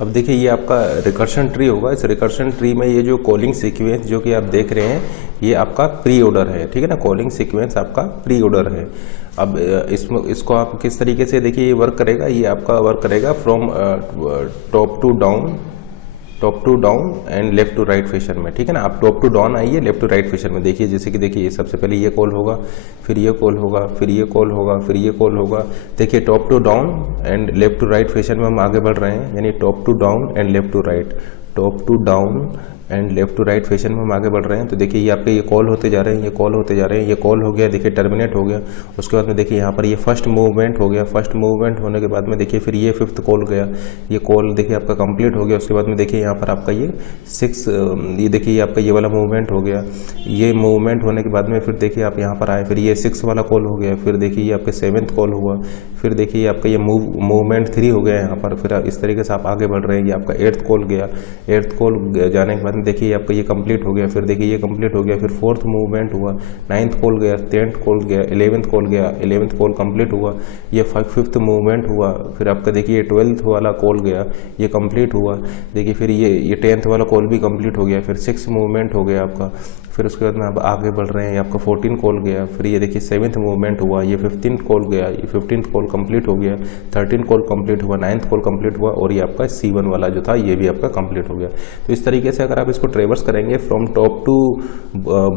अब देखिए ये आपका रिकर्शन ट्री होगा। इस रिकर्शन ट्री में ये जो कॉलिंग सीक्वेंस जो कि आप देख रहे हैं ये आपका प्री ऑर्डर है, ठीक है ना। कॉलिंग सीक्वेंस आपका प्री ऑर्डर है। अब इसको आप किस तरीके से देखिए ये वर्क करेगा, ये आपका वर्क करेगा from top to down and left to right fashion में, ठीक है ना। आप टॉप टू डाउन आइए, लेफ्ट टू राइट फैशन में देखिए। जैसे कि देखिए ये सबसे पहले ये कॉल होगा, फिर ये कॉल होगा, फिर ये कॉल होगा, फिर ये कॉल होगा। देखिए top to down and left to right fashion में हम आगे बढ़ रहे हैं, यानी top to down and left to right, top to down and left to right fashion में हम आगे बढ़ रहे हैं। तो देखिए ये आपके ये कॉल होते जा रहे हैं, ये कॉल होते जा रहे हैं, ये कॉल हो गया, देखिए टर्मिनेट हो गया। उसके बाद में देखिए यहाँ पर ये फर्स्ट मूवमेंट हो गया। फर्स्ट मूवमेंट होने के बाद में देखिए फिर ये फिफ्थ कॉल गया, ये कॉल देखिए आपका कंप्लीट हो गया। उसके बाद में देखिए यहाँ पर आपका ये सिक्स, ये देखिए ये आपका ये वाला मूवमेंट हो गया। ये मूवमेंट होने के बाद में फिर देखिए आप यहाँ पर आए, फिर ये सिक्स वाला कॉल हो गया। फिर देखिए ये आपके सेवन्थ कॉल हुआ। फिर देखिए आपका ये मूवमेंट 3 हो गया यहाँ पर। फिर इस तरीके से आप आगे बढ़ रहे हैं। ये आपका 8th कॉल गया। 8th कॉल जाने के बाद में देखिए आपका ये कंप्लीट हो गया। फिर देखिए ये कंप्लीट हो गया। फिर 4th मूवमेंट हुआ, 9th कॉल गया, 10th कॉल गया, 11th कॉल गया, 11th कॉल कंप्लीट हुआ। ये 5th मूवमेंट हुआ। फिर आपका देखिए 12th वाला कॉल गया, ये कंप्लीट हुआ। देखिए फिर ये 10th वाला कॉल भी कंप्लीट हो गया। फिर 6th मूवमेंट हो गया आपका। फिर उसके बाद में आप आगे बढ़ रहे हैं, आपका 14 कॉल गया। फिर ये देखिए 7th मूवमेंट हुआ, ये 15th कॉल गया, ये 15th कॉल कंप्लीट हो गया। 13 कॉल कंप्लीट हुआ, 9th कॉल कंप्लीट हुआ और ये आपका C1 वाला जो था ये भी आपका कंप्लीट हो गया। तो इस तरीके से अगर आप इसको ट्रेवर्स करेंगे from top to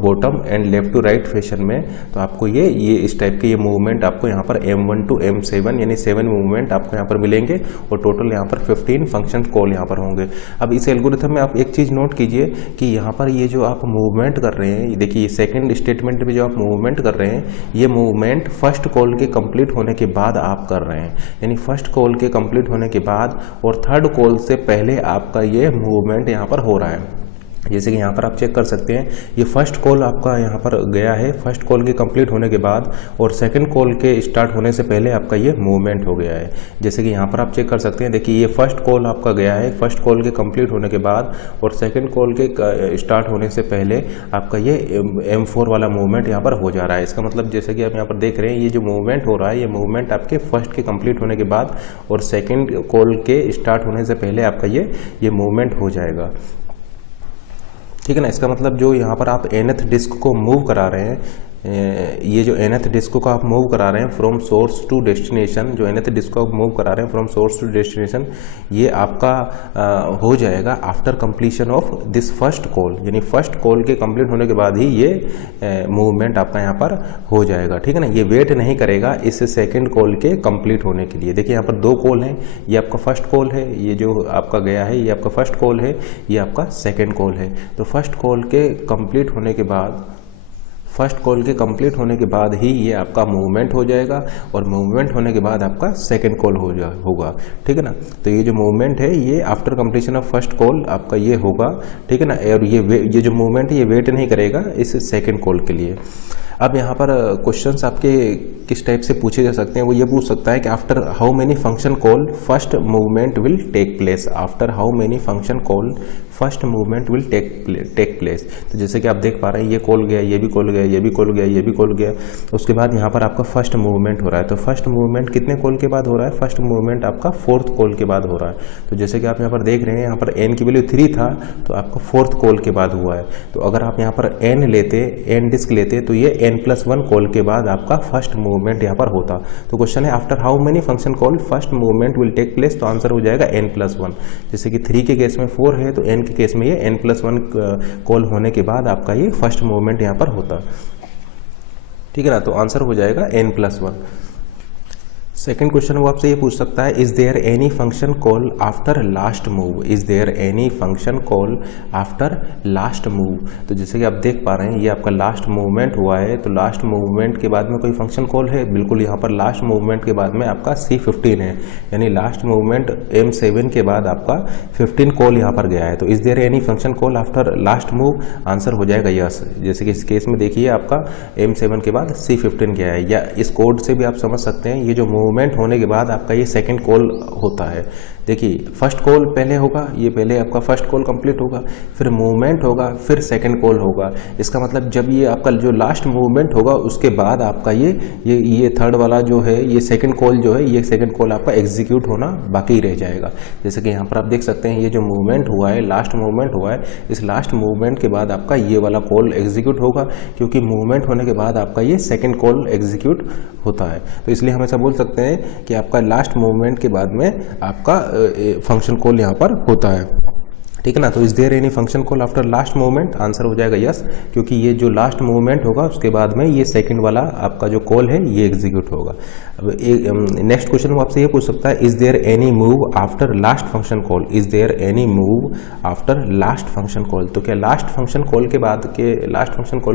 bottom and left to right fashion में, तो आपको ये इस टाइप के ये मूवमेंट आपको यहाँ पर M1 टू M7 यानी 7 मूवमेंट आपको यहाँ पर मिलेंगे और टोटल यहाँ पर 15 फंक्शन कॉल यहाँ पर होंगे। अब इस एल्गोरिथम में आप एक चीज़ नोट कीजिए कि यहाँ पर ये जो आप मूवमेंट कर रहे हैं, देखिए सेकंड स्टेटमेंट में जो आप मूवमेंट कर रहे हैं, ये मूवमेंट फर्स्ट कॉल के कंप्लीट होने के बाद आप कर रहे हैं, यानी फर्स्ट कॉल के कंप्लीट होने के बाद और थर्ड कॉल से पहले आपका ये मूवमेंट यहाँ पर हो रहा है। जैसे कि यहाँ पर आप चेक कर सकते हैं, ये फर्स्ट कॉल आपका यहाँ पर गया है फर्स्ट कॉल के कंप्लीट होने के बाद और सेकंड कॉल के स्टार्ट होने से पहले आपका ये मूवमेंट हो गया है। जैसे कि यहाँ पर आप चेक कर सकते हैं, देखिए ये फर्स्ट कॉल आपका गया है फर्स्ट कॉल के कंप्लीट होने के बाद और सेकंड कॉल के स्टार्ट होने से पहले आपका ये M4 वाला मूवमेंट यहाँ पर हो जा रहा है। इसका मतलब जैसे कि आप यहाँ पर देख रहे हैं, ये जो मूवमेंट हो रहा है ये मूवमेंट आपके फर्स्ट के कंप्लीट होने के बाद और सेकेंड कॉल के स्टार्ट होने से पहले आपका ये मूवमेंट हो जाएगा, ठीक है ना। इसका मतलब जो यहाँ पर आप nth डिस्क को मूव करा रहे हैं, ये जो nth डिस्क को आप मूव करा रहे हैं फ्रॉम सोर्स टू डेस्टिनेशन, जो nth डिस्क को आप मूव करा रहे हैं फ्रॉम सोर्स टू डेस्टिनेशन, ये आपका हो जाएगा after completion of this first call, यानी फर्स्ट कॉल के कंप्लीट होने के बाद ही ये मूवमेंट आपका यहाँ पर हो जाएगा, ठीक है ना। ये वेट नहीं करेगा इस सेकेंड कॉल के कंप्लीट होने के लिए। देखिए यहाँ पर 2 कॉल हैं, ये आपका फर्स्ट कॉल है, ये जो आपका गया है ये आपका फर्स्ट कॉल है, ये आपका सेकेंड कॉल है। तो फर्स्ट कॉल के कंप्लीट होने के बाद फर्स्ट कॉल के कंप्लीट होने के बाद ही ये आपका मूवमेंट हो जाएगा और मूवमेंट होने के बाद आपका सेकंड कॉल होगा, ठीक है ना। तो ये जो मूवमेंट है ये after completion of first call आपका ये होगा, ठीक है ना। और ये जो मूवमेंट है ये वेट नहीं करेगा इस सेकंड कॉल के लिए। अब यहाँ पर क्वेश्चंस आपके किस टाइप से पूछे जा सकते हैं, वो ये पूछ सकता है कि after how many function call first movement will take place, after how many function call first movement will take place. तो जैसे कि आप देख पा रहे हैं, ये कॉल गया, ये भी कॉल गया, ये भी कॉल गया, ये भी कॉल गया, उसके बाद यहाँ पर आपका फर्स्ट मूवमेंट हो रहा है। तो फर्स्ट मूवमेंट कितने कॉल के बाद हो रहा है? फर्स्ट मूवमेंट आपका 4th कॉल के बाद हो रहा है। तो जैसे कि आप यहाँ पर देख रहे हैं, यहाँ पर n की वैल्यू 3 था तो आपका 4th कॉल के बाद हुआ है। तो अगर आप यहाँ पर n लेते, n डिस्क लेते, तो ये n+1 कॉल के बाद आपका फर्स्ट मूवमेंट यहाँ पर होता। तो क्वेश्चन है after how many function call first movement will take place, तो आंसर हो जाएगा n+1। जैसे कि 3 के केस में 4 है तो n के केस में ये n+1 कॉल होने के बाद आपका ये फर्स्ट मूवमेंट यहाँ पर होता, ठीक है ना। तो आंसर हो जाएगा n+1। सेकेंड क्वेश्चन वो आपसे ये पूछ सकता है, is there any function call after last move, is there any function call after last move. तो जैसे कि आप देख पा रहे हैं, ये आपका लास्ट मूवमेंट हुआ है, तो लास्ट मूवमेंट के बाद में कोई फंक्शन कॉल है? बिल्कुल, यहाँ पर लास्ट मूवमेंट के बाद में आपका C15 है, यानी लास्ट मूवमेंट M7 के बाद आपका 15 कॉल यहाँ पर गया है। तो is there any function call after last move, answer हो जाएगा यस। जैसे कि इस केस में देखिए आपका M7 के बाद C15 गया है, या इस कोड से भी आप समझ सकते हैं ये जो मूवमेंट मूवमेंट होने के बाद आपका ये सेकंड कॉल होता है। देखिए फर्स्ट कॉल पहले होगा, ये पहले आपका फर्स्ट कॉल कंप्लीट होगा, फिर मूवमेंट होगा, फिर सेकंड कॉल होगा। इसका मतलब जब ये आपका जो लास्ट मूवमेंट होगा उसके बाद आपका ये थर्ड वाला जो है, ये सेकंड कॉल जो है, ये सेकंड कॉल आपका एग्जीक्यूट होना बाकी रह जाएगा। जैसे कि यहाँ पर आप देख सकते हैं ये जो मूवमेंट हुआ है, लास्ट मूवमेंट हुआ है, इस लास्ट मूवमेंट के बाद आपका ये वाला कॉल एग्जीक्यूट होगा, क्योंकि मूवमेंट होने के बाद आपका ये सेकंड कॉल एग्जीक्यूट होता है। तो इसलिए हम ऐसा बोल सकते हैं कि आपका लास्ट मूवमेंट के बाद में आपका फंक्शन कॉल यहाँ पर होता है, ठीक है ना। तो is there any function call after last movement, answer हो जाएगा यस, क्योंकि ये जो लास्ट मूवमेंट होगा उसके बाद में ये सेकंड वाला आपका जो कॉल है ये एग्जीक्यूट होगा। अब नेक्स्ट क्वेश्चन वो आपसे ये पूछ सकता है, is there any move after last function call, is there any move after last function call. तो क्या लास्ट फंक्शन कॉल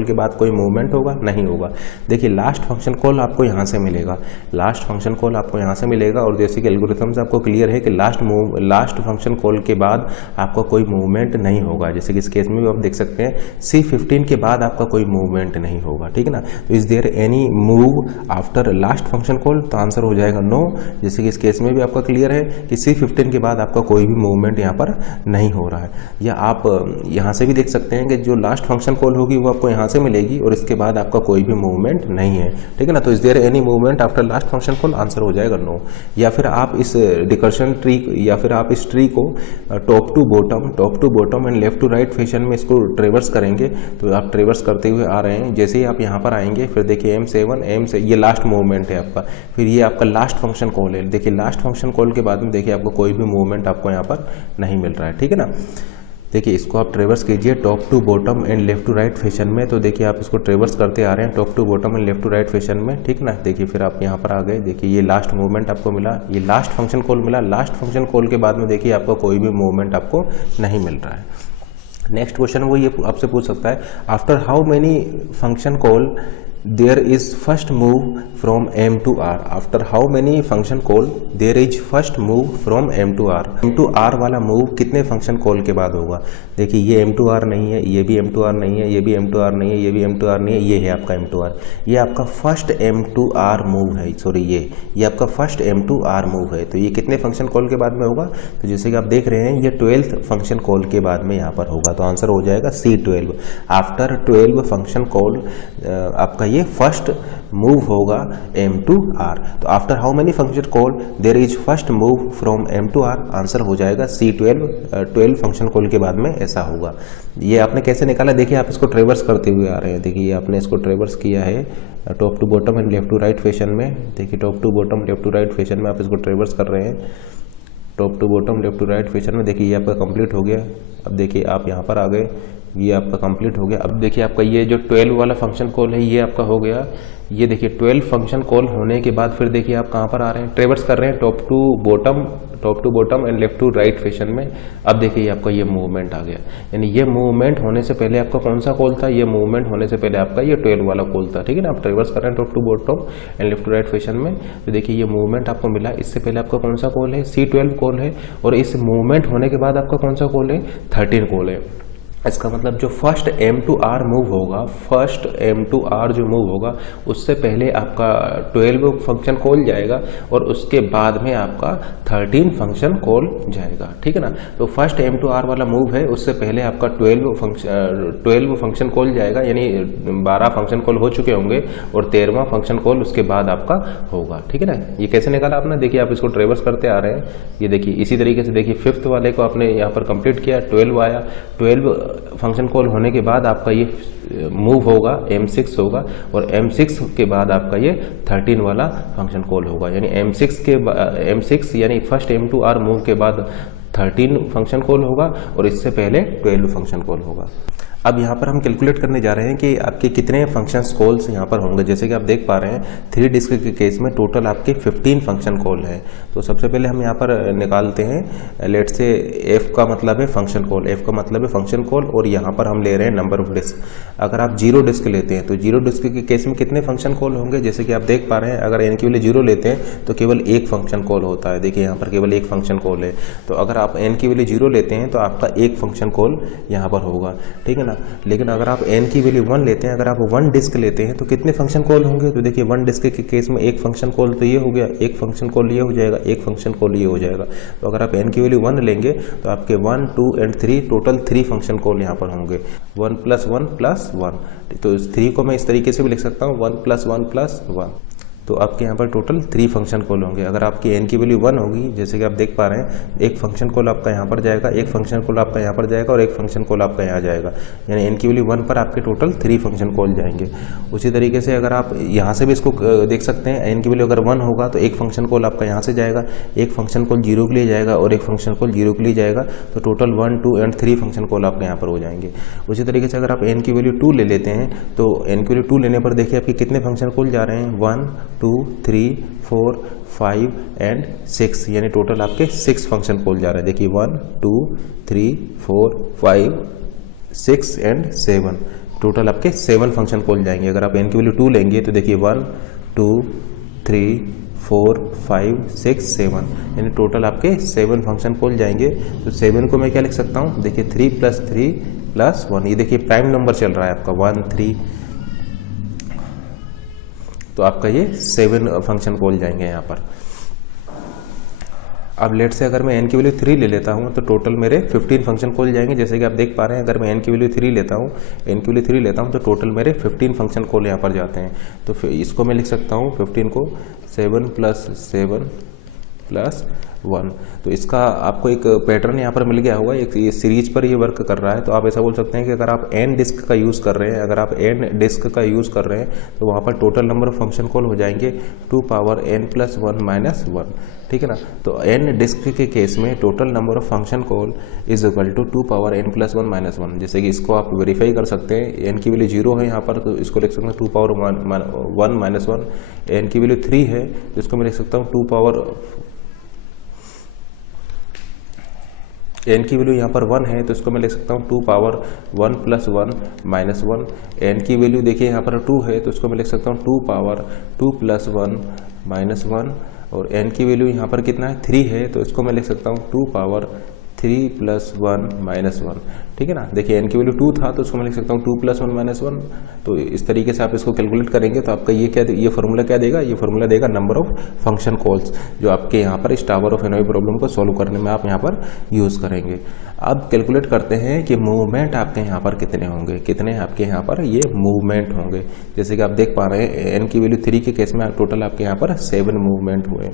के बाद कोई मूवमेंट होगा? नहीं होगा। देखिए लास्ट फंक्शन कॉल आपको यहाँ से मिलेगा, लास्ट फंक्शन कॉल आपको यहाँ से मिलेगा, और जैसे कि एल्गोरिथम से आपको क्लियर है कि लास्ट फंक्शन कॉल के बाद आपका कोई मूवमेंट नहीं होगा। जैसे कि इस केस में भी आप देख सकते हैं C15 के बाद आपका कोई मूवमेंट नहीं होगा, ठीक है ना। तो is there any move after last function call, तो आंसर हो जाएगा नो। जैसे कि इस केस में भी आपका क्लियर है कि C15 के बाद आपका कोई भी मूवमेंट यहाँ पर नहीं हो रहा है। या आप यहाँ से भी देख सकते हैं कि जो लास्ट फंक्शन कॉल होगी वो आपको यहाँ से मिलेगी और इसके बाद आपका कोई भी मूवमेंट नहीं है, ठीक है ना। तो is there any movement after last function call, answer हो जाएगा नो। या फिर आप इस रिकर्शन ट्री या फिर आप इस ट्री को top to bottom and left to right fashion में इसको ट्रेवर्स करेंगे। तो आप ट्रेवर्स करते हुए आ रहे हैं, जैसे ही आप यहाँ पर आएंगे फिर देखिए M7 ये लास्ट मूवमेंट है आपका, फिर ये आपका लास्ट फंक्शन कॉल है। देखिए लास्ट फंक्शन कॉल के बाद में देखिए आपको कोई भी मूवमेंट आपको यहाँ पर नहीं मिल रहा है, ठीक है ना। देखिए इसको आप ट्रेवर्स कीजिए top to bottom and left to right fashion में। तो देखिए आप इसको ट्रेवर्स करते आ रहे हैं top to bottom and left to right fashion में, ठीक ना। देखिए फिर आप यहाँ पर आ गए, देखिए ये लास्ट मूवमेंट आपको मिला, ये लास्ट फंक्शन कॉल मिला। लास्ट फंक्शन कॉल के बाद में देखिए आपको कोई भी मूवमेंट आपको नहीं मिल रहा है। नेक्स्ट क्वेश्चन वो ये आपसे पूछ सकता है, after how many function call there is first move from M to R, after how many function call there is first move from M to R। M to R वाला move कितने function call के बाद होगा? देखिए ये M to R नहीं है, ये भी M to R नहीं है, ये भी M to R नहीं है, ये भी M to R नहीं है, ये है आपका M to R। ये आपका first M to R move है, सॉरी ये आपका first M to R move है। तो ये कितने फंक्शन कॉल के बाद में होगा? तो जैसे कि आप देख रहे हैं ये 12th फंक्शन कॉल के बाद में यहाँ पर होगा। तो आंसर हो जाएगा C12। आफ्टर 12 फंक्शन कॉल आपका ये फर्स्ट मूव होगा M to R। तो after how many function call there is first move from M to R, answer हो जाएगा C12। 12 फंक्शन कॉल के बाद में ऐसा होगा। ये आपने कैसे निकाला? देखिए आप इसको ट्रेवर्स करते हुए आ रहे हैं, देखिए आपने इसको ट्रेवर्स किया है top to bottom and left to right fashion में। देखिए top to bottom left to right fashion में आप इसको ट्रेवर्स कर रहे हैं top to bottom left to right fashion में। देखिए ये आपका कंप्लीट हो गया। अब देखिए आप यहाँ पर आ गए, ये आपका कंप्लीट हो गया। अब देखिए आपका ये जो 12 वाला फंक्शन कॉल है ये आपका हो गया। ये देखिए 12 फंक्शन कॉल होने के बाद फिर देखिए आप कहाँ पर आ रहे हैं, ट्रेवर्स कर रहे हैं top to bottom and left to right fashion में। अब देखिए आपका ये मूवमेंट आ गया, यानी ये मूवमेंट होने से पहले आपका कौन सा कॉल था? ये मूवमेंट होने से पहले आपका ये 12 वाला कॉल था, ठीक है ना। आप ट्रेवर्स कर रहे हैं top to bottom and left to right fashion में। तो देखिए ये मूवमेंट आपको मिला, इससे पहले आपका कौन सा कॉल है? C12 कॉल है, और इस मूवमेंट होने के बाद आपका कौन सा कॉल है? 13 कॉल है। इसका मतलब जो first M to R move होगा, फर्स्ट M to R जो मूव होगा उससे पहले आपका 12 फंक्शन कॉल जाएगा और उसके बाद में आपका 13 फंक्शन कॉल जाएगा, ठीक है ना। तो फर्स्ट M to R वाला मूव है, उससे पहले आपका 12 फंक्शन कॉल जाएगा, यानी 12 फंक्शन कॉल हो चुके होंगे और 13वां फंक्शन कॉल उसके बाद आपका होगा, ठीक है ना। ये कैसे निकाला आपने? देखिए आप इसको ट्रेवर्स करते आ रहे हैं, ये देखिए इसी तरीके से देखिए 5th वाले को आपने यहाँ पर कंप्लीट किया, 12 आया, 12 फंक्शन कॉल होने के बाद आपका ये मूव होगा M6 होगा, और M6 के बाद आपका ये 13 वाला फंक्शन कॉल होगा, यानी M6 यानी first M to R move के बाद 13 फंक्शन कॉल होगा और इससे पहले 12 फंक्शन कॉल होगा। अब यहाँ पर हम कैलकुलेट करने जा रहे हैं कि आपके कितने फंक्शन कॉल्स यहाँ पर होंगे। जैसे कि आप देख पा रहे हैं 3 डिस्क के केस में टोटल आपके 15 फंक्शन कॉल हैं। तो सबसे पहले हम यहाँ पर निकालते हैं, लेट से F का मतलब है फंक्शन कॉल, F का मतलब है फंक्शन कॉल, और यहाँ पर हम ले रहे हैं नंबर ऑफ डिस्क। अगर आप 0 डिस्क लेते हैं तो 0 डिस्क के केस में कितने फंक्शन कॉल होंगे? जैसे कि आप देख पा रहे हैं अगर n के वैल्यू 0 लेते हैं तो केवल एक फंक्शन कॉल होता है। देखिए यहाँ पर केवल एक फंक्शन कॉल है। तो अगर आप n की वैल्यू 0 लेते हैं तो आपका एक फंक्शन कॉल यहाँ पर होगा, ठीक है ना। लेकिन अगर आप n की वैल्यू 1 लेते हैं, अगर आप 1 डिस्क लेते हैं तो कितने फंक्शन कॉल होंगे? तो देखिए 1 डिस्क के केस में एक फंक्शन कॉल तो ये हो गया, एक फंक्शन कॉल ये हो जाएगा, एक फंक्शन कॉल ये हो जाएगा। तो अगर आप n की वैल्यू 1 लेंगे तो आपके 1, 2 एंड 3 टोटल 3 फंक्शन कॉल यहाँ पर होंगे, 1 + 1 + 1। तो इस 3 को मैं इस तरीके से भी लिख सकता हूँ, 1 + 1 + 1। तो आपके यहाँ पर टोटल 3 फंक्शन कॉल होंगे। अगर आपकी n की वैल्यू 1 होगी, जैसे कि आप देख पा रहे हैं, एक फंक्शन कॉल आपका यहाँ पर जाएगा, एक फंक्शन कॉल आपका यहाँ पर जाएगा और एक फंक्शन कॉल आपका यहाँ जाएगा, यानी n की वैल्यू 1 पर आपके टोटल 3 फंक्शन कॉल जाएंगे। उसी तरीके से अगर आप यहाँ से भी इसको देख सकते हैं, n की वैल्यू अगर 1 होगा तो एक फंक्शन कॉल आपका यहाँ से जाएगा, एक फंक्शन कॉल 0 के लिए जाएगा और एक फंक्शन कॉल 0 के लिए जाएगा। तो टोटल 1, 2 एंड 3 फंक्शन कॉल आपके यहाँ पर हो जाएंगे। उसी तरीके से अगर आप n की वैल्यू 2 ले लेते हैं तो n की वैल्यू 2 लेने पर देखिए आपके कितने फंक्शन कॉल जा रहे हैं, 1, 2, 3, 4, 5 एंड 6, यानी टोटल आपके 6 फंक्शन कॉल जा रहे हैं। देखिए 1, 2, 3, 4, 5, 6 एंड 7, टोटल आपके 7 फंक्शन कॉल जाएंगे। अगर आप n की वैल्यू 2 लेंगे तो देखिए 1, 2, 3, 4, 5, 6, 7, यानी टोटल आपके 7 फंक्शन कॉल जाएंगे। तो 7 को मैं क्या लिख सकता हूँ? देखिए 3 + 3 + 1, ये देखिए प्राइम नंबर चल रहा है आपका 1, 3, तो आपका ये 7 फंक्शन कॉल जाएंगे यहाँ पर। अब लेट से अगर मैं n की वैल्यू 3 ले लेता हूँ तो टोटल मेरे 15 फंक्शन कॉल जाएंगे। जैसे कि आप देख पा रहे हैं, अगर मैं n की वैल्यू 3 लेता हूँ, तो टोटल मेरे 15 फंक्शन कॉल यहाँ पर जाते हैं। तो फिर इसको मैं लिख सकता हूँ 15 को 7 + 7 + 1। तो इसका आपको एक पैटर्न यहाँ पर मिल गया होगा, एक ये सीरीज पर ये वर्क कर रहा है। तो आप ऐसा बोल सकते हैं कि अगर आप n डिस्क का यूज़ कर रहे हैं, तो वहाँ पर total number of function call हो जाएंगे 2 पावर n + 1 - 1, ठीक है ना। तो n डिस्क के केस में total number of function call is equal to 2 power n + 1 - 1। जैसे कि इसको आप वेरीफाई कर सकते हैं, n की वैल्यू 0 है यहाँ पर, तो इसको लिख सकते हैं 2 पावर 1 - 1। n की वैल्यू 3 है तो इसको मैं लिख सकता हूँ 2 पावर, n की वैल्यू यहाँ पर 1 है तो इसको मैं लिख सकता हूँ 2 पावर 1 + 1 - 1। n की वैल्यू देखिए यहाँ पर 2 है तो इसको मैं लिख सकता हूँ 2 पावर 2 + 1 - 1। और n की वैल्यू यहाँ पर कितना है, 3 है, तो इसको मैं लिख सकता हूँ 2 पावर 3 + 1 - 1, ठीक है ना। देखिए n की वैल्यू 2 था तो इसको मैं लिख सकता हूँ 2 + 1 - 1। तो इस तरीके से आप इसको कैलकुलेट करेंगे तो आपका ये फार्मूला क्या देगा, ये फार्मूला देगा नंबर ऑफ फंक्शन कॉल्स, जो आपके यहाँ पर इस टावर ऑफ एनोवी प्रॉब्लम को सॉल्व करने में आप यहाँ पर यूज़ करेंगे। अब कैलकुलेट करते हैं कि मूवमेंट आपके यहाँ पर कितने होंगे, कितने आपके यहाँ पर ये मूवमेंट होंगे। जैसे कि आप देख पा रहे हैं n की वैल्यू 3 के केस में टोटल आपके यहाँ पर 7 मूवमेंट हुए।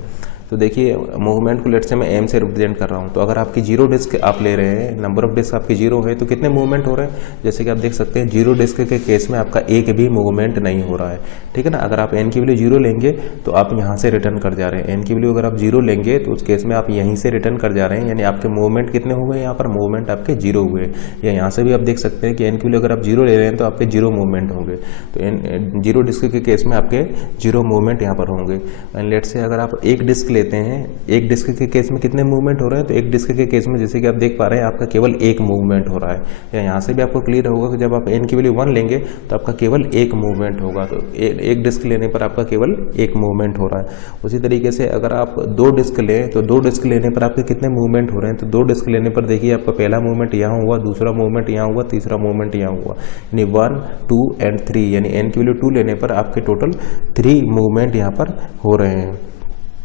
तो देखिए मूवमेंट को लेट से मैं m से रिप्रेजेंट कर रहा हूँ। तो अगर आपकी 0 डिस्क आप ले रहे हैं, नंबर ऑफ डिस्क आपकी 0 है, तो कितने मूवमेंट हो रहे हैं? जैसे कि आप देख सकते हैं 0 डिस्क के केस में आपका एक भी मूवमेंट नहीं हो रहा है, ठीक है ना। अगर आप n की वैल्यू 0 लेंगे तो आप यहाँ से रिटर्न कर जा रहे हैं। n की वैल्यू अगर आप 0 लेंगे तो उस केस में आप यहीं से रिटर्न कर जा रहे हैं, यानी आपके मूवमेंट कितने हुए? यहाँ पर मूवमेंट आपके 0 हुए। या यहाँ से भी आप देख सकते हैं कि n की वैल्यू अगर आप 0 ले रहे हैं तो आपके 0 मूवमेंट होंगे। तो 0 डिस्क के केस में आपके 0 मूवमेंट यहाँ पर होंगे। एंड लेट से अगर आप एक डिस्क लेते हैं, एक डिस्क के केस में कितने मूवमेंट हो रहे हैं? तो एक डिस्क के केस में जैसे कि आप देख पा रहे हैं आपका केवल एक मूवमेंट हो रहा है। या यहाँ से भी आपको क्लियर होगा कि जब आप n की वैल्यू 1 लेंगे तो आपका केवल एक मूवमेंट होगा। तो एक डिस्क लेने पर आपका केवल एक मूवमेंट हो रहा है। उसी तरीके से अगर आप 2 डिस्क लें तो 2 डिस्क लेने पर आपके कितने मूवमेंट हो रहे हैं? तो 2 डिस्क लेने पर देखिए आपका पहला मूवमेंट यहाँ हुआ, दूसरा मूवमेंट यहाँ हुआ, तीसरा मूवमेंट यहाँ हुआ, यानी 1, 2 एंड 3, यानी n की वैल्यू 2 लेने पर आपके टोटल 3 मूवमेंट यहाँ पर हो रहे हैं।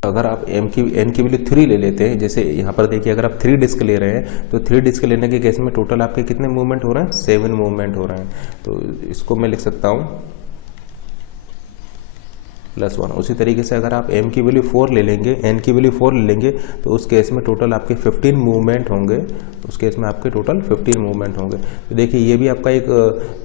अगर आप n की वैल्यू 3 ले लेते हैं, जैसे यहाँ पर देखिए अगर आप 3 डिस्क ले रहे हैं तो 3 डिस्क लेने के केस में टोटल आपके कितने मूवमेंट हो रहे हैं? 7 मूवमेंट हो रहे हैं। तो इसको मैं लिख सकता हूँ +1। उसी तरीके से अगर आप m की वैल्यू 4 ले लेंगे, n की वैल्यू 4 ले लेंगे तो उस केस में टोटल आपके 15 मूवमेंट होंगे। उस केस में आपके टोटल 15 मूवमेंट होंगे। तो देखिए ये भी आपका एक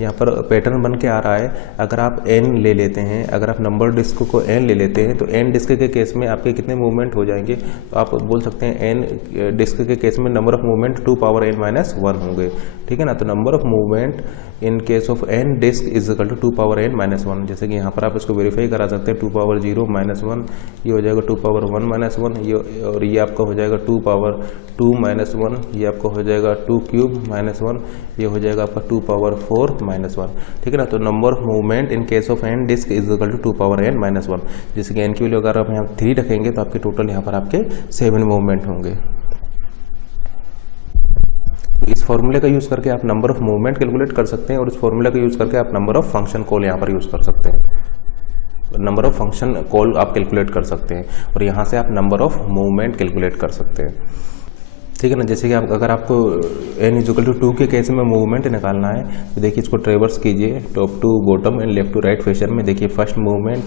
यहाँ पर पैटर्न बन के आ रहा है। अगर आप n ले लेते हैं, अगर आप नंबर डिस्क को n ले लेते हैं तो n डिस्क के केस में आपके कितने मूवमेंट हो जाएंगे? तो आप बोल सकते हैं n डिस्क के केस में number of movement 2 power n - 1 होंगे, ठीक है ना। तो number of movement in case of n disk is equal to 2 power n - 1। जैसे कि यहाँ पर आप इसको वेरीफाई करा सकते हैं, 2 पावर 0 - 1 ये हो जाएगा 2 पावर 1 - 1, ये और ये आपका हो जाएगा 2 पावर 2 - 1, ये आपका हो जाएगा 2 क्यूब - 1, ये हो जाएगा आपका 2 पावर 4 - 1, ठीक है ना। तो number of movement in case of n disk is equal to 2 power n - 1। जैसे कि n की वैल्यू अगर आप यहाँ 3 रखेंगे तो आपके टोटल यहाँ पर आपके 7 मूवमेंट होंगे। तो इस फॉर्मूले का यूज़ करके आप नंबर ऑफ मूवमेंट कैलकुलेट कर सकते हैं और इस फॉर्मूले का यूज़ करके आप नंबर ऑफ फंक्शन कॉल यहाँ पर यूज़ कर सकते हैं। नंबर ऑफ फंक्शन कॉल आप कैलकुलेट कर सकते हैं और यहाँ से आप नंबर ऑफ मूवमेंट कैलकुलेट कर सकते हैं, ठीक है ना। जैसे कि आप अगर आपको n=2 के केस में मूवमेंट निकालना है तो देखिए इसको ट्रेवर्स कीजिए top to bottom and left to right fashion में। देखिए फर्स्ट मूवमेंट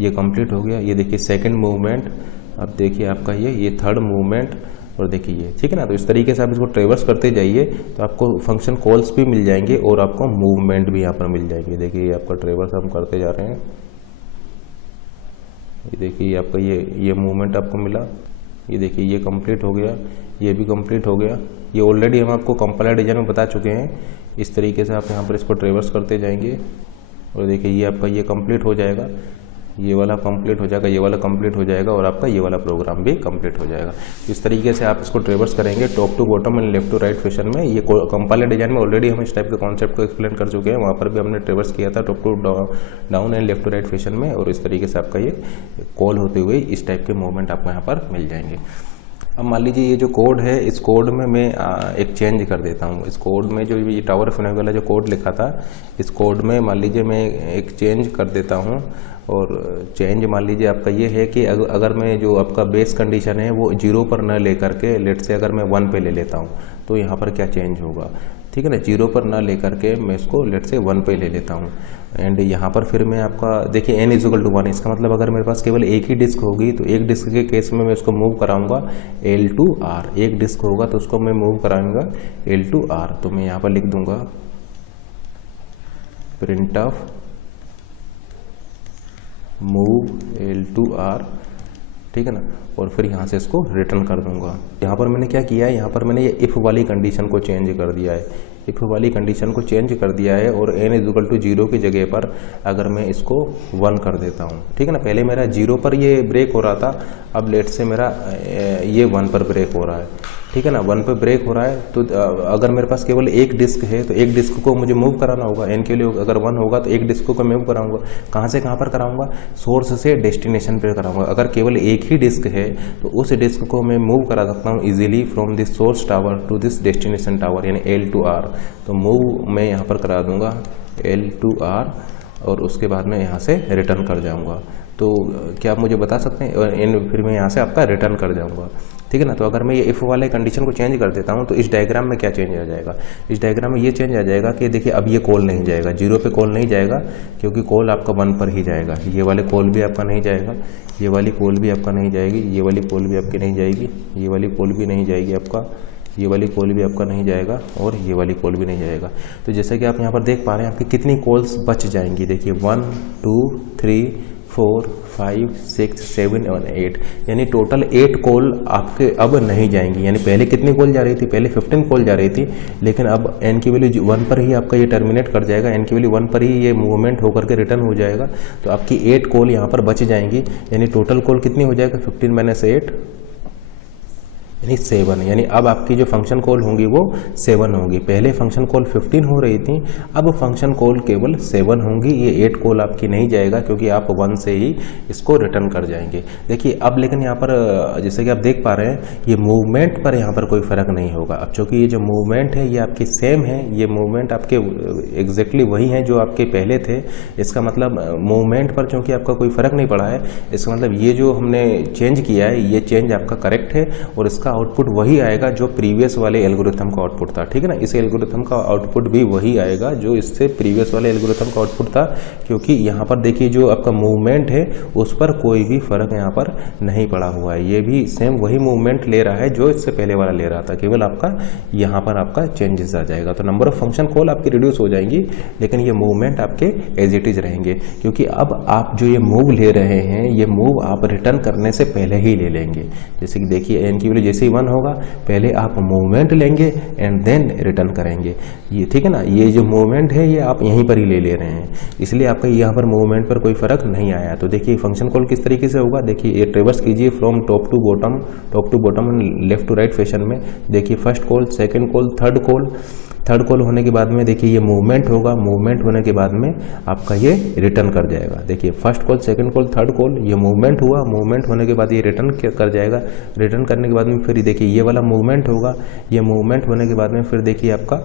ये कंप्लीट हो गया, ये देखिए सेकंड मूवमेंट, अब देखिए आपका ये थर्ड मूवमेंट और देखिए ये, ठीक है ना। तो इस तरीके से आप इसको ट्रेवर्स करते जाइए तो आपको फंक्शन कॉल्स भी मिल जाएंगे और आपको मूवमेंट भी यहाँ पर मिल जाएंगे। देखिए ये आपका ट्रेवर्स हम करते जा रहे हैं, ये देखिए आपका ये मूवमेंट आपको मिला, ये देखिए ये कंप्लीट हो गया, ये भी कंप्लीट हो गया। ये ऑलरेडी हम आपको कंपाइलर डिजाइन में बता चुके हैं। इस तरीके से आप यहाँ पर इसको ट्रेवर्स करते जाएंगे और देखिए ये आपका ये कंप्लीट हो जाएगा, ये वाला कंप्लीट हो जाएगा, ये वाला कंप्लीट हो जाएगा और आपका ये वाला प्रोग्राम भी कंप्लीट हो जाएगा। इस तरीके से आप इसको ट्रेवर्स करेंगे top to bottom and left to right fashion में। ये कंपाइलर डिजाइन में ऑलरेडी हम इस टाइप के कॉन्सेप्ट को एक्सप्लेन कर चुके हैं, वहाँ पर भी हमने ट्रेवर्स किया था top to down and left to right fashion में। और इस तरीके से आपका ये कॉल होते हुए इस टाइप के मूवमेंट आपको यहाँ पर मिल जाएंगे। अब मान लीजिए ये जो कोड है, इस कोड में मैं एक चेंज कर देता हूँ। इस कोड में जो ये टावर फिनोमिना वाला जो कोड लिखा था, इस कोड में मान लीजिए मैं एक चेंज कर देता हूँ। और चेंज मान लीजिए आपका ये है कि अगर मैं जो आपका बेस कंडीशन है वो 0 पर न लेकर के लेट से अगर मैं 1 पे ले लेता हूँ तो यहाँ पर क्या चेंज होगा, ठीक है ना। 0 पर न लेकर के मैं इसको लेट से 1 पे ले लेता हूँ एंड यहाँ पर फिर मैं आपका देखिए n=1, इसका मतलब अगर मेरे पास केवल एक ही डिस्क होगी तो एक डिस्क के केस में मैं उसको मूव कराऊंगा L to R। एक डिस्क होगा तो उसको मैं मूव कराऊंगा L to R। तो मैं यहाँ पर लिख दूंगा print of move L to R, ठीक है ना। और फिर यहाँ से इसको रिटर्न कर दूंगा। यहाँ पर मैंने क्या किया है, यहाँ पर मैंने ये इफ़ वाली कंडीशन को चेंज कर दिया है, इफ़ वाली कंडीशन को चेंज कर दिया है और n=0 की जगह पर अगर मैं इसको 1 कर देता हूँ, ठीक है ना। पहले मेरा 0 पर ये ब्रेक हो रहा था, अब लेट से मेरा ये 1 पर ब्रेक हो रहा है, ठीक है ना। 1 पे ब्रेक हो रहा है तो अगर मेरे पास केवल एक डिस्क है तो एक डिस्क को मुझे मूव कराना होगा। n के लिए अगर 1 होगा तो एक डिस्क को मूव कराऊंगा। कहाँ से कहाँ पर कराऊंगा, सोर्स से डेस्टिनेशन पे कराऊंगा। अगर केवल एक ही डिस्क है तो उस डिस्क को मैं मूव करा सकता हूँ easily from this source tower to this destination tower, यानी L to R। तो मूव मैं यहाँ पर करा दूंगा L to R और उसके बाद मैं यहाँ से रिटर्न कर जाऊँगा। तो क्या आप मुझे बता सकते हैं, फिर मैं यहाँ से आपका रिटर्न कर जाऊँगा, ठीक है ना। तो अगर मैं ये इफ़ वाले कंडीशन को चेंज कर देता हूँ तो इस डायग्राम में क्या चेंज आ जाएगा, इस डायग्राम में ये चेंज आ जाएगा कि देखिए अब ये कॉल नहीं जाएगा, 0 पे कॉल नहीं जाएगा क्योंकि कॉल आपका 1 पर ही जाएगा। ये वाले कॉल भी आपका नहीं जाएगा, ये वाली कॉल भी आपका नहीं जाएगी, ये वाली कॉल भी आपकी नहीं जाएगी, ये वाली कॉल भी नहीं जाएगी आपका, ये वाली कॉल भी आपका नहीं जाएगा और ये वाली कॉल भी नहीं जाएगा। तो जैसे कि आप यहाँ पर देख पा रहे हैं आपकी कितनी कॉल्स बच जाएंगी। देखिए 1 2 3 4 5 6 7 और 8, यानी टोटल 8 कॉल आपके अब नहीं जाएंगी। यानी पहले कितनी कॉल जा रही थी, पहले 15 कॉल जा रही थी, लेकिन अब n की वैल्यू 1 पर ही आपका ये टर्मिनेट कर जाएगा, n की वैल्यू 1 पर ही ये मूवमेंट होकर के रिटर्न हो जाएगा। तो आपकी 8 कॉल यहाँ पर बच जाएंगी, यानी टोटल कॉल कितनी हो जाएगा 15 - 8 यानी 7। यानी अब आपकी जो फंक्शन कॉल होंगी वो 7 होगी। पहले फंक्शन कॉल 15 हो रही थी, अब फंक्शन कॉल केवल 7 होंगी। ये 8 कॉल आपकी नहीं जाएगा क्योंकि आप 1 से ही इसको रिटर्न कर जाएंगे। देखिए अब लेकिन यहाँ पर जैसे कि आप देख पा रहे हैं ये मूवमेंट पर यहाँ पर कोई फ़र्क नहीं होगा। अब चूँकि ये जो मूवमेंट है ये आपकी सेम है, ये मूवमेंट आपके एग्जैक्टली वही हैं जो आपके पहले थे। इसका मतलब मूवमेंट पर चूँकि आपका कोई फ़र्क नहीं पड़ा है, इसका मतलब ये जो हमने चेंज किया है ये चेंज आपका करेक्ट है और इसका आउटपुट वही आएगा जो प्रीवियस वाले एल्गोरिथम का आउटपुट था, ठीक है ना। इस एल्गोरिथम का आउटपुट भी वही आएगा जो इससे प्रीवियस वाले एल्गोरिथम का आउटपुट था, क्योंकि यहाँ पर देखिए जो आपका मूवमेंट है उस पर कोई भी फर्क यहाँ पर नहीं पड़ा हुआ है। ये भी सेम वही मूवमेंट ले रहा है जो इससे पहले वाला ले रहा था, केवल आपका यहाँ पर आपका चेंजेस आ जाएगा। तो नंबर ऑफ फंक्शन कॉल आपकी रिड्यूस हो जाएंगी, लेकिन ये मूवमेंट आपके एज इट इज रहेंगे, क्योंकि अब आप जो ये मूव ले रहे हैं ये मूव आप रिटर्न करने से पहले ही ले लेंगे। जैसे कि देखिए n की वैल्यू जैसे ही 1 होगा पहले आप मूवमेंट लेंगे एंड देन रिटर्न करेंगे, ये ठीक है ना। ये जो मूवमेंट है ये आप यहीं पर ही ले रहे हैं, इसलिए आपका यहाँ पर मूवमेंट पर कोई फर्क नहीं आया। तो देखिए फंक्शन कॉल किस तरीके से होगा, देखिए ये ट्रेवर्स कीजिए from top to bottom left to right fashion में। देखिए first call, second call, third call, third call होने के बाद में देखिए ये मूवमेंट होगा, मूवमेंट होने के बाद में आपका ये रिटर्न कर जाएगा। देखिए first call, second call, third call, ये मूवमेंट हुआ, मूवमेंट होने के बाद ये रिटर्न कर जाएगा। रिटर्न करने के बाद में फिर देखिए ये वाला मूवमेंट होगा, ये मूवमेंट होने के बाद में फिर देखिए आपका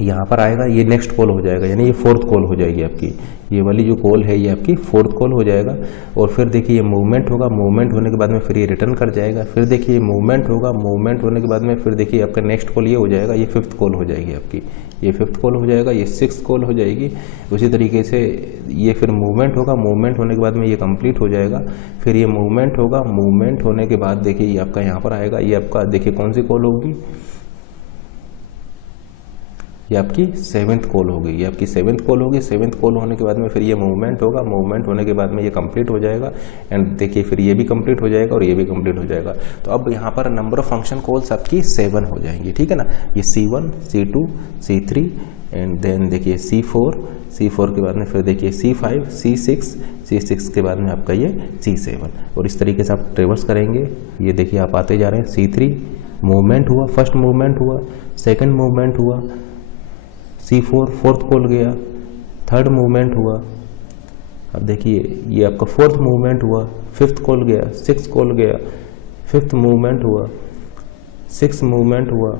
यहाँ पर आएगा, ये नेक्स्ट कॉल हो जाएगा, यानी ये फोर्थ कॉल हो जाएगी आपकी। ये वाली जो कॉल है ये आपकी फोर्थ कॉल हो जाएगा। और फिर देखिए ये मूवमेंट होगा, मूवमेंट होने के बाद में फिर ये रिटर्न कर जाएगा। फिर देखिए ये मूवमेंट होगा, मूवमेंट होने के बाद में फिर देखिए आपका नेक्स्ट कॉल ये हो जाएगा, ये फिफ्थ कॉल हो जाएगी आपकी। ये फिफ्थ कॉल हो जाएगा, ये सिक्स्थ कॉल हो जाएगी। उसी तरीके से ये फिर मूवमेंट होगा, मूवमेंट होने के बाद में ये कंप्लीट हो जाएगा। फिर ये मूवमेंट होगा, मूवमेंट होने के बाद देखिए ये आपका यहाँ पर आएगा, ये आपका देखिए कौन सी कॉल होगी, ये आपकी सेवेंथ कॉल होगी। ये आपकी सेवेंथ कॉल होगी। सेवेंथ कॉल होने के बाद में फिर ये मूवमेंट होगा, मूवमेंट होने के बाद में ये कंप्लीट हो जाएगा। एंड देखिए फिर ये भी कंप्लीट हो जाएगा और ये भी कंप्लीट हो जाएगा। तो अब यहाँ पर नंबर ऑफ फंक्शन कॉल्स आपकी 7 हो जाएंगी, ठीक है ना। ये C1, C2, C3 and then देखिए C4 के बाद में फिर देखिए C5, C6 के बाद में आपका ये C7। और इस तरीके से आप ट्रेवर्स करेंगे। ये देखिए आप आते जा रहे हैं। C3 मूवमेंट हुआ, फर्स्ट मूवमेंट हुआ, सेकेंड मूवमेंट हुआ, C4 फोर्थ कॉल गया, थर्ड मूवमेंट हुआ। अब देखिए ये आपका फोर्थ मूवमेंट हुआ, फिफ्थ कॉल गया, सिक्स्थ कॉल गया, फिफ्थ मूवमेंट हुआ, सिक्स्थ मूवमेंट हुआ,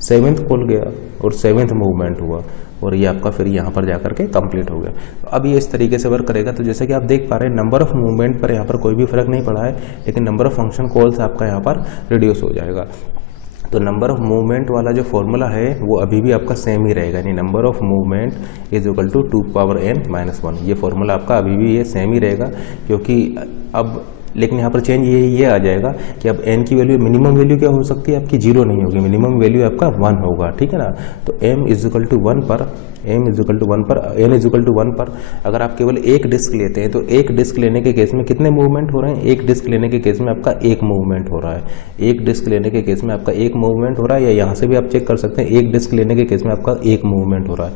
सेवेंथ कॉल गया और सेवेंथ मूवमेंट हुआ। और ये आपका फिर यहाँ पर जाकर के कंप्लीट हो गया। तो अब ये इस तरीके से वर्क करेगा। तो जैसे कि आप देख पा रहे हैं नंबर ऑफ मूवमेंट पर यहाँ पर कोई भी फर्क नहीं पड़ा है, लेकिन नंबर ऑफ फंक्शन कॉल्स आपका यहाँ पर रिड्यूस हो जाएगा। तो नंबर ऑफ मूवमेंट वाला जो फॉर्मूला है वो अभी भी आपका सेम ही रहेगा, यानी number of movement is equal to 2n-1। ये फॉर्मूला आपका अभी भी ये सेम ही रहेगा, क्योंकि अब लेकिन यहाँ पर चेंज ये आ जाएगा कि अब n की वैल्यू, मिनिमम वैल्यू क्या हो सकती है आपकी, 0 नहीं होगी, मिनिमम वैल्यू आपका 1 होगा, ठीक है ना। तो m इज इक्वल टू 1 पर n इज इक्वल टू 1 पर अगर आप केवल एक डिस्क लेते हैं तो एक डिस्क लेने के केस में कितने मूवमेंट हो रहे हैं, एक डिस्क लेने के केस में आपका एक मूवमेंट हो रहा है। एक डिस्क लेने के केस में आपका एक मूवमेंट हो रहा है, या यहाँ से भी आप चेक कर सकते हैं, एक डिस्क लेने के केस में आपका एक मूवमेंट हो रहा है।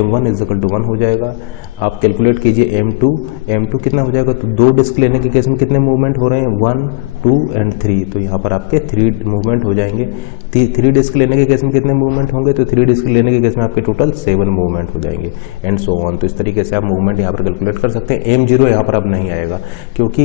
m1 इज इक्वल टू 1 हो जाएगा। आप कैलकुलेट कीजिए m2 कितना हो जाएगा। तो दो डिस्क लेने के केस में कितने मूवमेंट हो रहे हैं, 1, 2 एंड 3। तो यहाँ पर आपके 3 मूवमेंट हो जाएंगे। 3 डिस्क लेने के केस में कितने मूवमेंट होंगे, तो 3 डिस्क लेने के केस में आपके टोटल 7 मूवमेंट हो जाएंगे एंड सो ऑन। तो इस तरीके से आप मूवमेंट यहाँ पर कैलकुलेट कर सकते हैं। m0 यहाँ पर अब नहीं आएगा, क्योंकि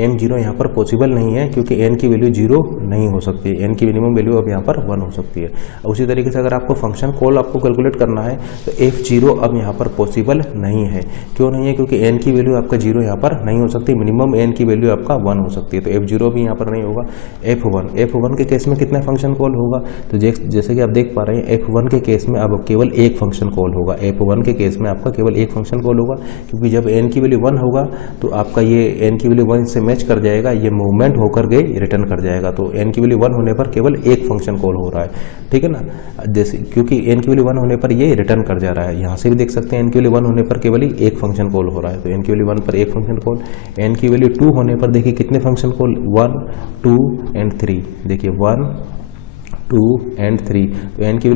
m0 यहाँ पर पॉसिबल नहीं है, क्योंकि n की वैल्यू 0 नहीं हो सकती। n की मिनिमम वैल्यू अब यहाँ पर 1 हो सकती है। उसी तरीके से अगर आपको फंक्शन कॉल आपको कैलकुलेट करना है तो f0 अब यहाँ पर पॉसिबल नहीं है। क्यों नहीं है, क्योंकि n की वैल्यू आपका 0 यहाँ पर नहीं हो सकती, मिनिमम n की वैल्यू आपका 1 हो सकती है। तो f0 भी यहाँ पर नहीं होगा। f1 के केस में कितना फंक्शन कॉल होगा, तो जैसे कि आप देख पा रहे हैं f1 के केस में अब केवल एक फंक्शन कॉल होगा। f1 के केस में आपका केवल एक फंक्शन कॉल होगा, क्योंकि जब n की वैल्यू 1 होगा तो आपका ये n की वैल्यू 1 से मैच कर जाएगा, ये मूवमेंट होकर के रिटर्न कर जाएगा। तो n की वैल्यू 1 होने पर केवल एक फंक्शन कॉल हो रहा है, ठीक है ना। जैसे क्योंकि n की वैल्यू 1 होने पर ये रिटर्न कर जा रहा है, यहाँ से भी देख सकते हैं n की वैल्यू 1 होने पर केवल ही एक फंक्शन कॉल हो रहा है। तो n की वैल्यू 1 पर एक फंक्शन कॉल, n की वैल्यू 2 होने पर देखिए कितने फंक्शन कॉल, 1, 2 एंड 3। देखिए 1, 2 एंड 3। तो n की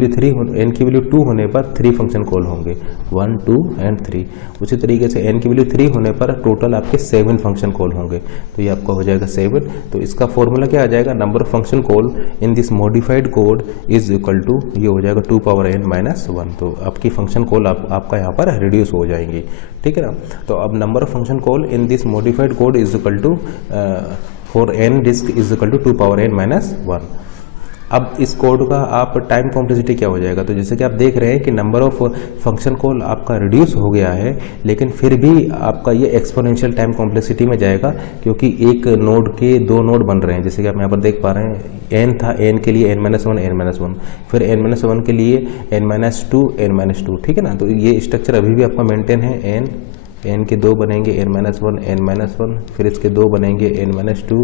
वैल्यू 2 होने पर 3 फंक्शन कॉल होंगे, 1, 2 एंड 3। उसी तरीके से n की वैल्यू 3 होने पर टोटल आपके 7 फंक्शन कॉल होंगे। तो ये आपका हो जाएगा 7। तो इसका फॉर्मूला क्या आ जाएगा, number of function call in this modified code is equal to, ये हो जाएगा 2n-1। तो आपकी फंक्शन कॉल आपका यहाँ पर रिड्यूस हो जाएंगी, ठीक है ना। तो अब number of function call in this modified code is equal to for n disk is equal to 2n-1। अब इस कोड का आप टाइम कॉम्प्लेक्सिटी क्या हो जाएगा, तो जैसे कि आप देख रहे हैं कि नंबर ऑफ फंक्शन कॉल आपका रिड्यूस हो गया है, लेकिन फिर भी आपका ये एक्सपोनेंशियल टाइम कॉम्प्लेक्सिटी में जाएगा, क्योंकि एक नोड के 2 नोड बन रहे हैं। जैसे कि आप यहाँ पर देख पा रहे हैं n था, n के लिए n-1 n-1, फिर n-1 के लिए n-2 n-2, ठीक है ना। तो ये स्ट्रक्चर अभी भी आपका मेंटेन है। n के 2 बनेंगे n-1 n-1, फिर इसके 2 बनेंगे n-2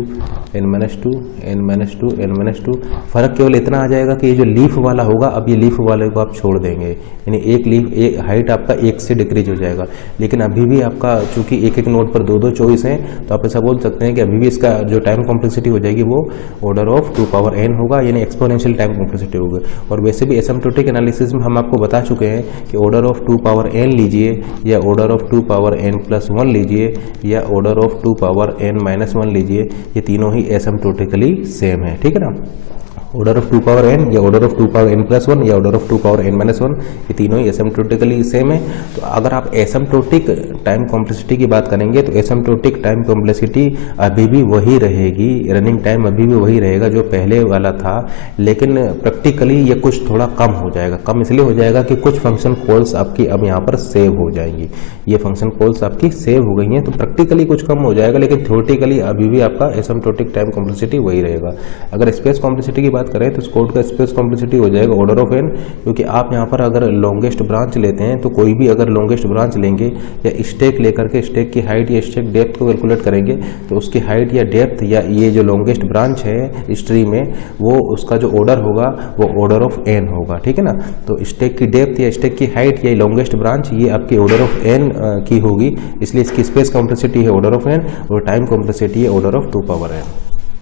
n-2 n-2 n-2। फर्क केवल इतना आ जाएगा कि ये जो लीफ वाला होगा, अब ये लीफ वाले को आप छोड़ देंगे, यानी एक हाइट आपका 1 से डिक्रीज हो जाएगा। लेकिन अभी भी आपका चूंकि एक नोड पर 2 चॉइस हैं, तो आप ऐसा बोल सकते हैं कि अभी भी इसका जो टाइम कॉम्प्लेक्सिटी हो जाएगी वो ऑर्डर ऑफ 2n होगा, यानी एक्सपोनेंशियल टाइम कॉम्प्लेक्सिटी होगी। और वैसे भी एसिम्प्टोटिक एनालिसिस में हम आपको बता चुके हैं कि ऑर्डर ऑफ 2n लीजिए, या ऑर्डर ऑफ 2n+1 लीजिए, या ऑर्डर ऑफ 2n-1 लीजिए, ये तीनों ही एसिम्प्टोटिकली सेम है, ठीक है ना। ऑर्डर ऑफ 2 पावर n या order of 2 power n plus 1 या order of 2 power n minus 1, ये तीनों ही एसिम्प्टोटिकली सेम है। तो अगर आप एसिम्प्टोटिक टाइम कॉम्प्लेक्सिटी की बात करेंगे तो एसिम्प्टोटिक टाइम कॉम्प्लेक्सिटी अभी भी वही रहेगी, रनिंग टाइम अभी भी वही रहेगा जो पहले वाला था, लेकिन प्रैक्टिकली ये कुछ थोड़ा कम हो जाएगा। कम इसलिए हो जाएगा कि कुछ फंक्शन कॉल्स आपकी अब यहाँ पर सेव हो जाएंगी, ये फंक्शन कॉल्स आपकी सेव हो गई हैं, तो प्रैक्टिकली कुछ कम हो जाएगा, लेकिन थ्योरेटिकली अभी भी आपका एसिम्प्टोटिक टाइम कॉम्प्लेक्सिटी वही रहेगा। अगर स्पेस कॉम्प्लेक्सिटी की बात करें तो इस कोड का स्पेस कॉम्प्लेक्सिटी हो जाएगा ऑर्डर ऑफ n, क्योंकि आप यहाँ पर अगर लॉन्गेस्ट ब्रांच लेते हैं तो कोई भी अगर लॉन्गेस्ट ब्रांच लेंगे या स्टैक लेकर के स्टैक की हाइट या स्टैक डेप्थ को कैलकुलेट करेंगे तो उसकी हाइट या डेप्थ या ये जो लॉन्गेस्ट ब्रांच है ट्री में वो उसका जो ऑर्डर होगा वो ऑर्डर ऑफ n होगा, ठीक है ना। तो स्टैक की डेप्थ या स्टैक की हाइट या लॉन्गेस्ट ब्रांच ये आपकी ऑर्डर ऑफ n की होगी, इसलिए इसकी स्पेस कॉम्प्लेक्सिटी है ऑर्डर ऑफ n और टाइम कॉम्प्लेक्सिटी है ऑर्डर ऑफ 2 पावर n।